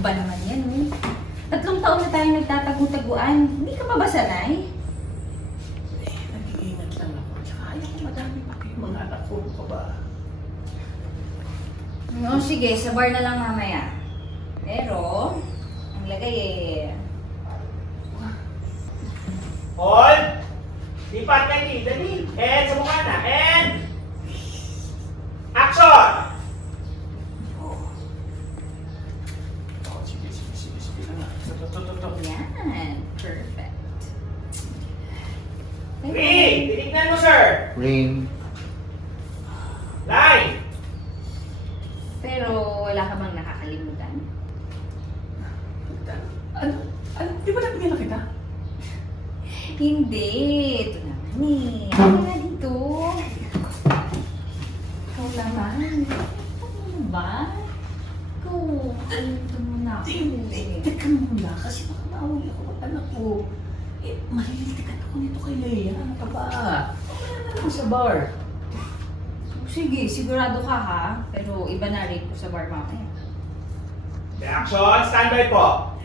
ba naman yan, eh? 3 taon na tayo nagtatago-taguan. Hindi ka pa ba sanay? Nag-iingat lang ako. Tsaka ayaw ko madami pa kayo mga anak ko pa ba? No, sige, sa bar na lang mamaya. Pero, ang lagay eh... Hold! Lipat kayo dito, dali! And sa mukha na! And... Action! Oh, sige lang nga. Ito. Yan, perfect. Ring! Tinignan mo, sir! Ring. Line! Pero wala ka bang nakakalimutan? Ano? Di ba nabigyan na kita? Hindi, ito naman eh. Ano nga dito? Ikaw naman. Ano ba? Ikaw, ito mo na ako. Teka muna, kasi baka maaway ako ng anak ko. Eh, malilitikan ako nito kay Leia. Ano ka ba? Wala na naman sa bar. Sige, sigurado ka ha. Pero iba na rate ko sa bar mamaya. Action! Standby po!